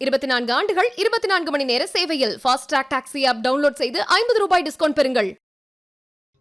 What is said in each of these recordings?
இருபத்தி நான்கு ஆண்டுகள் இருபத்தி நான்கு மணி நேர சேவையில் fast track taxi app download செய்து ஐம்பது ரூபாய் டிஸ்கவுண்ட் பெறுங்கள்.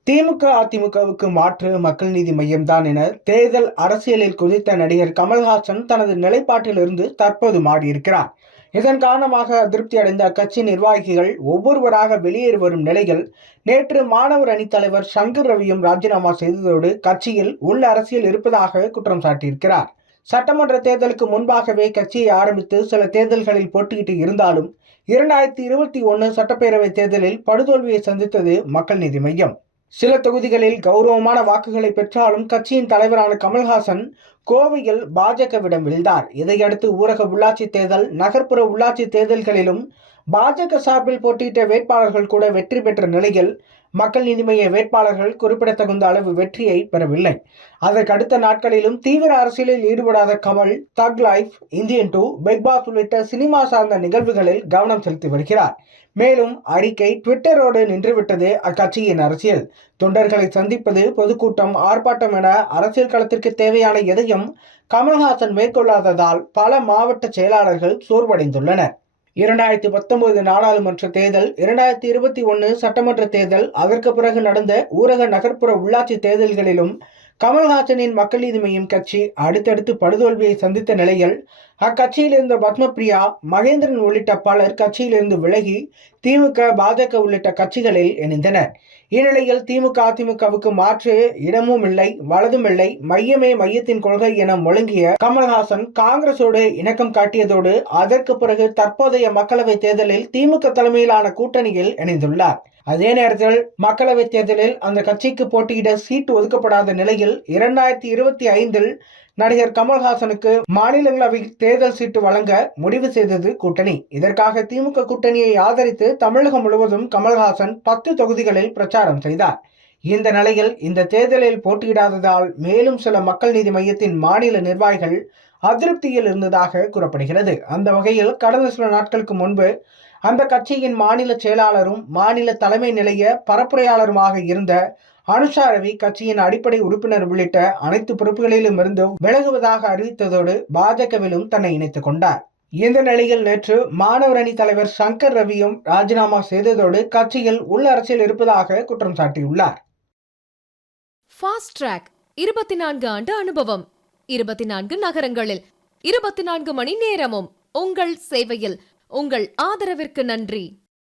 திமுக அதிமுகவுக்கு மாற்று மக்கள் நீதி மையம் தான் என தேர்தல் அரசியலில் குதித்த நடிகர் கமல்ஹாசன் தனது நிலைப்பாட்டிலிருந்து தற்போது மாறியிருக்கிறார். இதன் காரணமாக அதிருப்தி அடைந்த அக்கட்சி நிர்வாகிகள் ஒவ்வொருவராக வெளியேறி வரும் நிலையில் நேற்று மாணவர் அணித் தலைவர் சங்கர் ரவியும் ராஜினாமா செய்ததோடு கட்சியில் உள்ள அரசியல் இருப்பதாக குற்றம் சாட்டியிருக்கிறார். சட்டமன்ற தேர்தலுக்கு முன்பாகவே கட்சியை ஆரம்பித்து சில தேர்தல்களில் போட்டியிட்டு இருந்தாலும் இரண்டாயிரத்தி இருபத்தி ஒன்று சட்டப்பேரவை தேர்தலில் படுதோல்வியை சந்தித்தது மக்கள் நீதி மையம். சில தொகுதிகளில் கௌரவமான வாக்குகளை பெற்றாலும் கட்சியின் தலைவரான கமல்ஹாசன் கோவையில் பாஜகவிடம் விழுந்தார். இதையடுத்து ஊரக உள்ளாட்சி தேர்தல் நகர்ப்புற உள்ளாட்சி தேர்தல்களிலும் பாஜக சார்பில் போட்டியிட்ட வேட்பாளர்கள் கூட வெற்றி பெற்ற நிலையில் மக்கள் நீதி மய்ய வேட்பாளர்கள் குறிப்பிடத்தகுந்த அளவு வெற்றியை பெறவில்லை. அதற்கு அடுத்த நாட்களிலும் தீவிர அரசியலில் ஈடுபடாத Kamal Thug Life Indian two Bigg Boss உள்ளிட்ட சினிமா சார்ந்த நிகழ்வுகளில் கவனம் செலுத்தி வருகிறார். மேலும் அறிக்கை ட்விட்டரோடு நின்றுவிட்டது அக்கட்சியின் அரசியல். தொண்டர்களை சந்திப்பது பொதுக்கூட்டம் ஆர்ப்பாட்டம் என அரசியல் களத்திற்கு தேவையான எதையும் கமல்ஹாசன் மேற்கொள்ளாததால் பல மாவட்ட செயலாளர்கள் சோர்வடைந்துள்ளனர். இரண்டாயிரத்தி பத்தொன்பது நாடாளுமன்ற தேர்தல் இரண்டாயிரத்தி இருபத்தி ஒன்று சட்டமன்ற தேர்தல் அதற்கு பிறகு நடந்த ஊரக நகர்ப்புற உள்ளாட்சி தேர்தல்களிலும் கமல்ஹாசனின் மக்கள் நீதி மய்யம் கட்சி அடுத்தடுத்து படுதோல்வியை சந்தித்த நிலையில் அக்கட்சியில் இருந்த பத்மபிரியா மகேந்திரன் உள்ளிட்ட பலர் கட்சியிலிருந்து விலகி திமுக பாஜக உள்ளிட்ட கட்சிகளில் இணைந்தனர். இந்நிலையில் திமுக அதிமுகவுக்கு மாற்று இடமும் இல்லை வலதும் இல்லை. மையமே மையத்தின் கொள்கை என முழங்கிய கமல்ஹாசன் காங்கிரசோடு இணக்கம் காட்டியதோடு அதற்கு பிறகு தற்போதைய மக்களவை தேர்தலில் திமுக தலைமையிலான கூட்டணியில் இணைந்துள்ளார். அதே நேரத்தில் மக்களவைத் தேர்தலில் அந்த கட்சிக்கு போட்டியிட சீட்டு ஒதுக்கப்படாத நிலையில் இரண்டாயிரத்தி இருபத்தி ஐந்தில் நடிகர் கமல்ஹாசனுக்கு மாநிலங்களவை தேர்தல் சீட்டு வழங்க முடிவு செய்தது கூட்டணி. இதற்காக திமுக கூட்டணியை ஆதரித்து தமிழகம் முழுவதும் கமல்ஹாசன் பத்து தொகுதிகளில் பிரச்சாரம் செய்தார். இந்த நிலையில் இந்த தேர்தலில் போட்டியிடாததால் மேலும் சில மக்கள் நீதி மையத்தின் மாநில நிர்வாகிகள் அதிருப்தியில் இருந்ததாக கூறப்படுகிறது. அந்த வகையில் கடந்த சில நாட்களுக்கு முன்பு அந்த கட்சியின் மாநில செயலாளரும் மாநில தலைமை நிலைய பரப்புரையாளருமாக இருந்த அனுஷா ரவி கட்சியின் அடிப்படை உறுப்பினர் உள்ளிட்ட அனைத்து பொறுப்புகளிலும் இருந்து விலகுவதாக அறிவித்ததோடு பாஜகவிலும் தன்னை இணைத்துக் கொண்டார். இந்த நிலையில் நேற்று மாணவர் அணி தலைவர் சங்கர் ரவியும் ராஜினாமா செய்ததோடு கட்சியில் உள்ள அரசியல் இருப்பதாக குற்றம் சாட்டியுள்ளார். ஃபாஸ்ட் ட்ராக் இருபத்தி நான்கு ஆண்டு அனுபவம். இருபத்தி நான்கு நகரங்களில் இருபத்தி நான்கு மணி நேரமும் உங்கள் சேவையில். உங்கள் ஆதரவிற்கு நன்றி.